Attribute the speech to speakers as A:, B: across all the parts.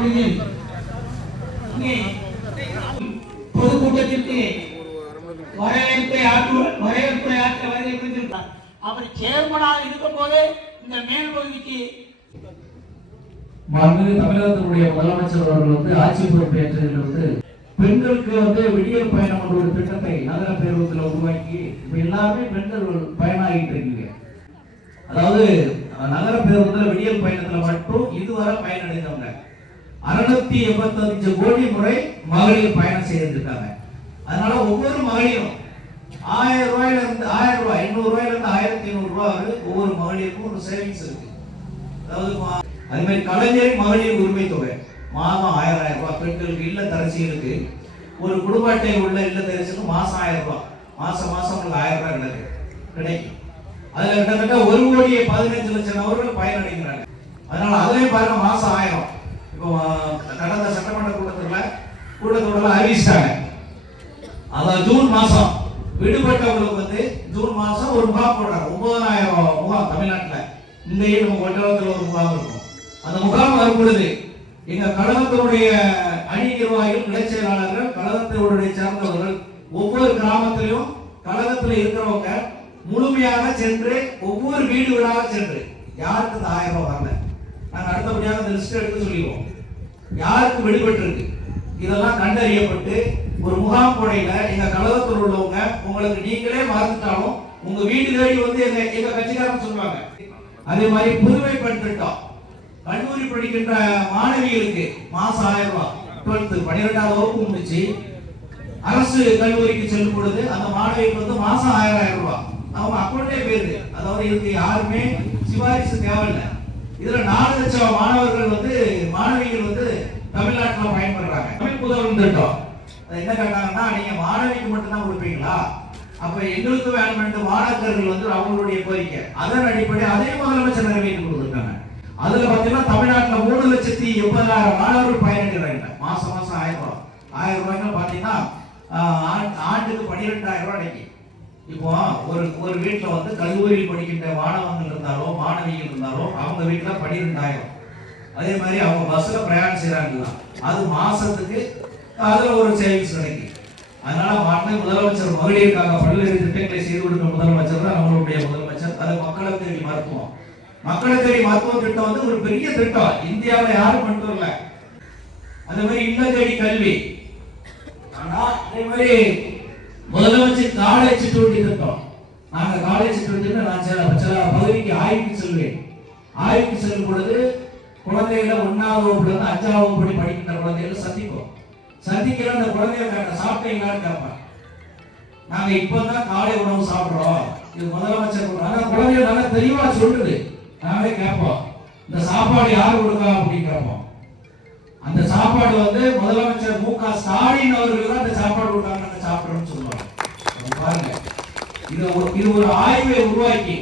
A: பொழுதில் பொதுக்கூட்டத்திற்கு வரவேற்பை ஆற்று வரவேற்பை ஆற்ற வருகை அவர் சேர்மனாக இருக்கும் போதே இந்த மேல் பகுதிக்கு
B: மாண்புமிகு தமிழகத்தினுடைய முதலமைச்சர் அவர்கள் வந்து ஆட்சி பொறுப்பேற்றதில் வந்து பெண்களுக்கு வந்து விடியல் பயணம் என்ற ஒரு திட்டத்தை நகர பேருவத்தில் உருவாக்கி இப்ப எல்லாருமே பெண்கள் பயனாகிட்டு இருக்கீங்க. அதாவது நகர பேருவத்தில் விடியல் பயணத்துல மட்டும் இதுவரை பயனடைந்தவங்க. அறுநூத்தி எண்பத்தஞ்சு கோடி முறை மகளிர் பயணம் செய்திருக்காங்க. அதனால ஒவ்வொரு மகளிரும் ஆயிரம் ரூபாயில இருந்து ஆயிரம் ரூபாய் எண்ணூறு ரூபாயில இருந்து ஆயிரத்தி ஐநூறு ரூபாய் ஒவ்வொரு மகளிருக்கும் ஒரு சேவிங்ஸ் இருக்கு. அதாவது மா- அது மாதிரி கலைஞரின் மகளிர் உரிமை தொகை. மாதம் ஆயிரம் ஆயிரம் ரூபாய் பெண்களுக்கு இல்ல தரசிகளுக்கு ஒரு குடும்ப அட்டை உள்ள இல்ல தரசிக்கு மாசம் ஆயிரம் ரூபாய். மாசம் மாசம் உங்களுக்கு ஆயிரம் ரூபாய் கிடைக்கும் கிடைக்கும். அதுல கிட்டத்தட்ட ஒரு கோடியே பதினஞ்சு லட்சம் நபர்கள் பயனடைகிறாங்க. அதனால அதுலயும் பாருங்க மாசம் ஆயிரம். இப்போ கடந்த சட்டமன்ற கூட்டத்தில் கூட்டத்தோட அறிவிச்சிட்டாங்க. அதான் ஜூன் மாசம் விடுபட்டவங்களுக்கு வந்து ஜூன் மாசம் ஒரு முகாம் போடுறாங்க. ஒன்பதாயிரம் முகாம் தமிழ்நாட்டில். இந்த ஈடு நம்ம ஒரு முகாம் இருக்கும். அந்த முகாம் வரும் பொழுது எங்கள் கழகத்தினுடைய அணி நிர்வாகிகள் நிலைச் செயலாளர்கள் கழகத்தினுடைய சேர்ந்தவர்கள் ஒவ்வொரு கிராமத்திலையும் கழகத்தில் இருக்கிறவங்க முழுமையாக சென்று ஒவ்வொரு வீடு வீடாக சென்று யாருக்கு இந்த ஆயிரம் ரூபாய் வரல. நாங்கள் அடுத்தபடியாக இந்த லிஸ்ட் எடுத்து சொல்லிடுவோம். யாருக்கு வெளிப்பட்டு இருக்கு இதெல்லாம் கண்டறியப்பட்டு ஒரு முகாம் கொடையில எங்க கழகத்தில் உள்ளவங்க உங்களுக்கு நீங்களே மறந்துட்டாலும் உங்க வீடு தேடி வந்து எங்க எங்க கட்சிக்காரன் சொல்லுவாங்க. அதே மாதிரி புதுமை பெண் திட்டம் கல்லூரி படிக்கின்ற மாணவிகளுக்கு மாசம் ஆயிரம் ரூபாய். டுவெல்த்து பன்னிரெண்டாவது வகுப்பு முடிச்சு அரசு கல்லூரிக்கு செல்லும் பொழுது அந்த மாணவிக்கு வந்து மாசம் ஆயிரம் ஆயிரம் ரூபாய். அவங்க அக்கௌண்டே போயிருது. அதாவது இதுக்கு யாருமே சிபாரிசு தேவையில்லை. இதுல நாலு லட்சம் மாணவர்கள் வந்து மாணவிகள் வந்து பயன்படுறாங்க தமிழ் என்ன கேட்டாங்கன்னா நீங்க மாணவிக்கு மட்டும்தான் கொடுப்பீங்களா? அப்ப எங்களுக்கு வேணும் மாணாக்கர்கள் வந்து அவங்களுடைய கோரிக்கை. அதன் அடிப்படை அதே முதலமைச்சர் நிறைவேற்றி கொடுத்துருக்காங்க. அதுல பாத்தீங்கன்னா தமிழ்நாட்டுல மூணு லட்சத்தி எண்பதாயிரம் மாணவர்கள் பயனடைகிறாங்க. மாசம் மாசம் ஆயிரம் ரூபாய். ஆயிரம் ரூபாய்க்கு பாத்தீங்கன்னா ஆண்டுக்கு பன்னிரெண்டாயிரம் ரூபாய் அடைக்கி. இப்போ ஒரு ஒரு வீட்டுல வந்து கல்லூரியில் படிக்கின்ற மாணவர்கள் இருந்தாலோ மாணவிகள் இருந்தாலோ அவங்க வீட்டுல பன்னிரெண்டாயிரம் அதே மாதிரி அவங்க பஸ்ல பிரயாணம் செய்யறாங்களா அது மாசத்துக்கு அதுல ஒரு சேவிங்ஸ் கிடைக்கும். அதனால மாண்பு முதலமைச்சர் மகளிருக்காக பல்வேறு திட்டங்களை செய்து கொடுக்கும் முதலமைச்சர் தான் நம்மளுடைய முதலமைச்சர். அது மக்களை தேடி மருத்துவம். மக்களை தேடி மருத்துவ திட்டம் வந்து ஒரு பெரிய திட்டம். இந்தியாவில் யாரும் கொண்டு வரல. அதே மாதிரி இல்ல தேடி கல்வி. ஆனா அதே மாதிரி முதலமைச்சர் காலேஜ் சிற்றுண்டி திட்டம். நாங்கள் காலேஜ் சிற்றுண்டி நான் சில சில பகுதிக்கு ஆய்வுக்கு செல்வேன். ஆய்வுக்கு செல்லும் பொழுது குழந்தைகள ஒன்னாவது வகுப்புல இருந்து அஞ்சாவது வகுப்பு படிக்கின்ற குழந்தைகளை சந்திப்போம். சந்திக்கிற அந்த குழந்தைகள் கேட்ட சாப்பிட்டீங்களான்னு கேட்பேன். நாங்க இப்பதான் காலை உணவு சாப்பிடுறோம். இது முதலமைச்சர் கொடுக்குறாங்க. ஆனா குழந்தைகள் நல்லா தெளிவா சொல்லுது. நாங்களே கேட்போம். இந்த சாப்பாடு யார் கொடுக்கா அப்படின்னு கேட்போம். அந்த சாப்பாடு வந்து முதலமைச்சர் மு க ஸ்டாலின் அவர்கள் தான் இந்த சாப்பாடு கொடுக்காங்க நாங்க சாப்பிடுறோம்னு சொல்லுவாங்க. பாருங்க. இது ஒரு இது ஒரு ஆய்வை உருவாக்கி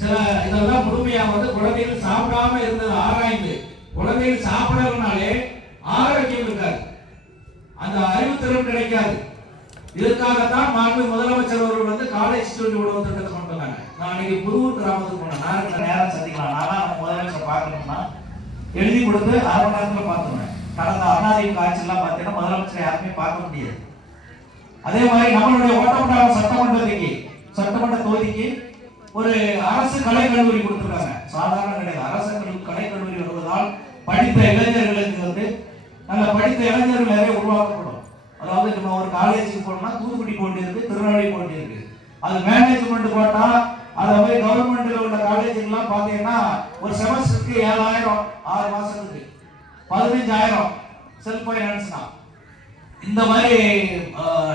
B: சில இதெல்லாம் முழுமையா வந்து குழந்தைகள் சாப்பிடாம இருந்தது ஆராய்ந்து குழந்தைகள் சாப்பிடறதுனாலே ஆரோக்கியம் இருக்காது. அந்த அறிவுத்திறன் கிடைக்காது. இதுக்காகத்தான் மாண்பு முதலமைச்சர் அவர்கள் வந்து காலேஜ் ஸ்டூடெண்ட் உணவு திட்டத்தை கொண்டு வந்தாங்க. நான் அன்னைக்கு புதுவூர் கிராமத்துக்கு போனேன். நான் நேரம் சந்திக்கலாம். நான் நம்ம முதலமைச்சர் பார்க்கணும்னா எழுதி கொடுத்து அரை மணி நேரத்துல பார்த்துருவேன். கடந்த அண்ணாதிமுக ஆட்சியெல்லாம் பார்த்தீங்கன்னா முதலமைச்சர் யாருமே பார்க்க முடியாது. அதே மாதிரி நம்மளுடைய ஓட்டப்பட்டாளம் சட்டமன்றத்துக்கு. சட்டமன்ற தொகுதிக்கு ஒரு அரசு கலை கல்லூரி கொடுத்துருக்காங்க. சாதாரண கிடையாது அரசு கலை கல்லூரி வருவதால் படித்த இளைஞர்களுக்கு வந்து நல்ல படித்த இளைஞர்கள் நிறைய உருவாக்கப்படும். அதாவது நம்ம ஒரு காலேஜுக்கு போனோம்னா தூத்துக்குடி போட்டி இருக்கு திருநெல்வேலி போட்டி இருக்கு. அது மேனேஜ்மெண்ட் போட்டா அதை மாதிரி கவர்மெண்ட்ல உள்ள காலேஜுக்கெல்லாம் பார்த்தீங்கன்னா ஒரு செமஸ்டருக்கு ஏழாயிரம் ஆறு மாசத்துக்கு. பதினஞ்சாயிரம் செல்ஃப் ஃபைனான்ஸ் தான் இந்த மாதிரி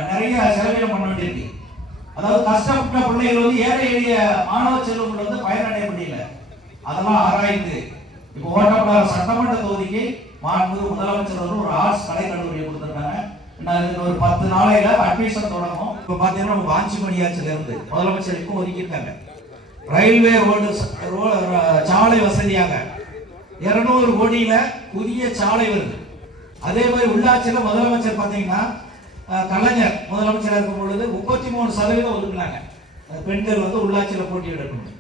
B: நிறைய சேவையை பண்ண வேண்டியிருக்கு அதாவது கஷ்டப்பட்ட பிள்ளைகள் வந்து ஏழை எளிய மாணவ செல்வங்கள் வந்து பயனடைய முடியல. அதெல்லாம் ஆராய்ந்து இப்போ ஓட்டப்படாத சட்டமன்ற தொகுதிக்கு மாண்புமிகு முதலமைச்சர் வந்து ஒரு ஆர்ட்ஸ் கலை கல்லூரியை கொடுத்துருக்காங்க. ஒரு பத்து நாளையில அட்மிஷன் தொடங்கும். இப்போ பார்த்தீங்கன்னா நம்ம வாஞ்சிமணியாச்சில இருந்து முதலமைச்சருக்கும் ஒதுக்கியிருக்காங்க. ரயில்வே ரோடு சாலை வசதியாக இருநூறு கோடியில புதிய சாலை வருது. அதே மாதிரி உள்ளாட்சியில முதலமைச்சர் பாத்தீங்கன்னா கலைஞர் முதலமைச்சராக இருக்கும் பொழுது முப்பத்தி மூணு சதவீதம் ஒதுக்குனாங்க. பெண்கள் வந்து உள்ளாட்சியில் போட்டியிடணும்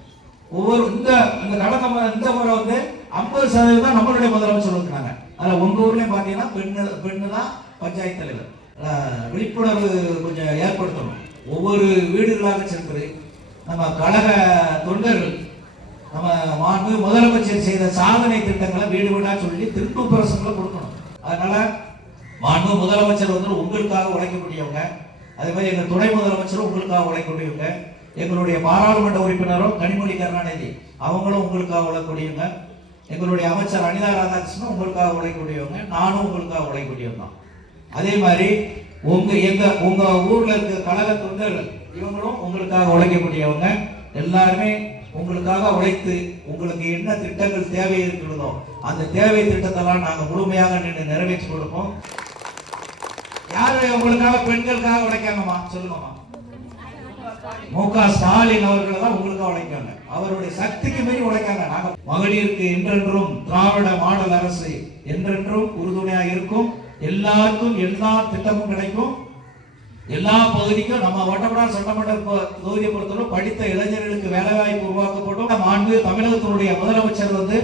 B: ஒவ்வொரு இந்த இந்த கடந்த இந்த முறை வந்து ஐம்பது சதவீதம் நம்மளுடைய முதலமைச்சர் ஒதுக்குனாங்க. அதில் உங்க ஊர்லேயும் பார்த்தீங்கன்னா பெண்ணு பெண்ணு தான் பஞ்சாயத்து தலைவர். விழிப்புணர்வு கொஞ்சம் ஏற்படுத்தணும். ஒவ்வொரு வீடுகளாக சென்று நம்ம கழக தொண்டர்கள் நம்ம மாண்பு முதலமைச்சர் செய்த சாதனை திட்டங்களை வீடு வீடாக சொல்லி திருப்பு பிரசங்களை கொடுக்கணும். அதனால மாண்பு முதலமைச்சர் வந்து உங்களுக்காக உழைக்கக்கூடியவங்க. அதே மாதிரி எங்க துணை முதலமைச்சரும் உங்களுக்காக உழைக்கக்கூடியவங்க. எங்களுடைய பாராளுமன்ற உறுப்பினரும் கனிமொழி கருணாநிதி அவங்களும் உங்களுக்காக உழைக்கக்கூடியவங்க. எங்களுடைய அமைச்சர் அனிதா ராதாகிருஷ்ணன் உங்களுக்காக உழைக்கக்கூடியவங்க. நானும் உங்களுக்காக உழைக்கக்கூடியவங்க. தான் அதே மாதிரி உங்க எங்க உங்க ஊர்ல இருக்க கழக தொண்டர்கள் இவங்களும் உங்களுக்காக உழைக்கக்கூடியவங்க. எல்லாருமே உங்களுக்காக உழைத்து உங்களுக்கு என்ன திட்டங்கள் தேவை இருக்கிறதோ அந்த தேவை திட்டத்தெல்லாம் நாங்கள் முழுமையாக நின்று நிறைவேற்றி கொடுப்போம். யாரு உங்களுக்காக பெண்களுக்காக உழைக்காங்கம்மா சொல்லுங்கம்மா. மு க ஸ்டாலின் அவர்கள் தான் உங்களுக்காக உழைக்காங்க அவருடைய சக்திக்கு மீறி உழைக்காங்க நாங்க மகளிருக்கு என்றென்றும் திராவிட மாடல் அரசு என்றென்றும் உறுதுணையா இருக்கும். எல்லாருக்கும் எல்லா திட்டமும் கிடைக்கும். எல்லா பகுதிக்கும் நம்ம வட்டப்படார் சட்டமன்ற தொகுதியை பொறுத்தவரை படித்த இளைஞர்களுக்கு வேலை வாய்ப்பு உருவாக்கப்படும் ஆண்டு தமிழகத்தினுடைய முதலமைச்சர் வந்து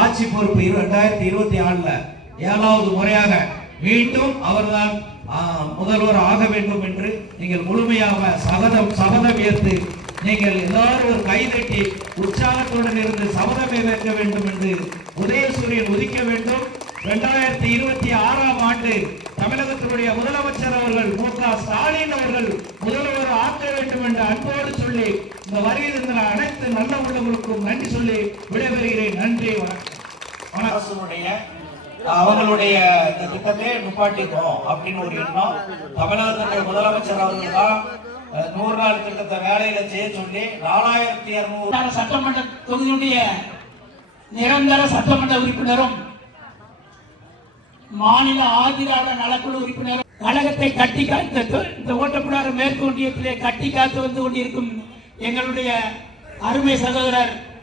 B: ஆட்சி பொறுப்பு இரு- ரெண்டாயிரத்தி இருபத்தி ஆறுல ஏழாவது முறையாக மீண்டும் அவர்தான் முதல்வர் ஆக வேண்டும் என்று நீங்கள் முழுமையாக சபதம் சபதம் ஏற்று நீங்கள் எல்லாரும் ஒரு கைதட்டி உற்சாகத்துடன் இருந்து சபதம் ஏற்க வேண்டும் என்று உதயசூரியன் உதிக்க வேண்டும். இரண்டாயிரத்தி இருபத்தி ஆறாம் ஆண்டு தமிழகத்தினுடைய முதலமைச்சர் அவர்கள் மு க ஸ்டாலின் அவர்கள் முதல்வர் ஆக்க வேண்டும் என்று அன்போடு சொல்லி இந்த வருகிற அனைத்து நல்ல உள்ளவர்களுக்கும் நன்றி சொல்லி விடைபெறுகிறேன். நன்றி வணக்கம். அரசுடைய அவங்களுடைய இந்த திட்டத்தை நிப்பாட்டிட்டோம் அப்படின்னு ஒரு எண்ணம். தமிழகத்தினுடைய முதலமைச்சர் அவர்கள் தான் நூறு நாள் திட்டத்தை வேலையில செய்ய சொல்லி நாலாயிரத்தி இருநூறு
A: சட்டமன்ற தொகுதியுடைய நிரந்தர சட்டமன்ற உறுப்பினரும் மாநில ஆதிராட நலக்குழு உறுப்பினரும் கழகத்தை கட்டி காத்து இந்த ஓட்டப்பிடார மேற்கு ஒன்றியத்திலே கட்டி காத்து வந்து கொண்டிருக்கும் எங்களுடைய அருமை சகோதரர்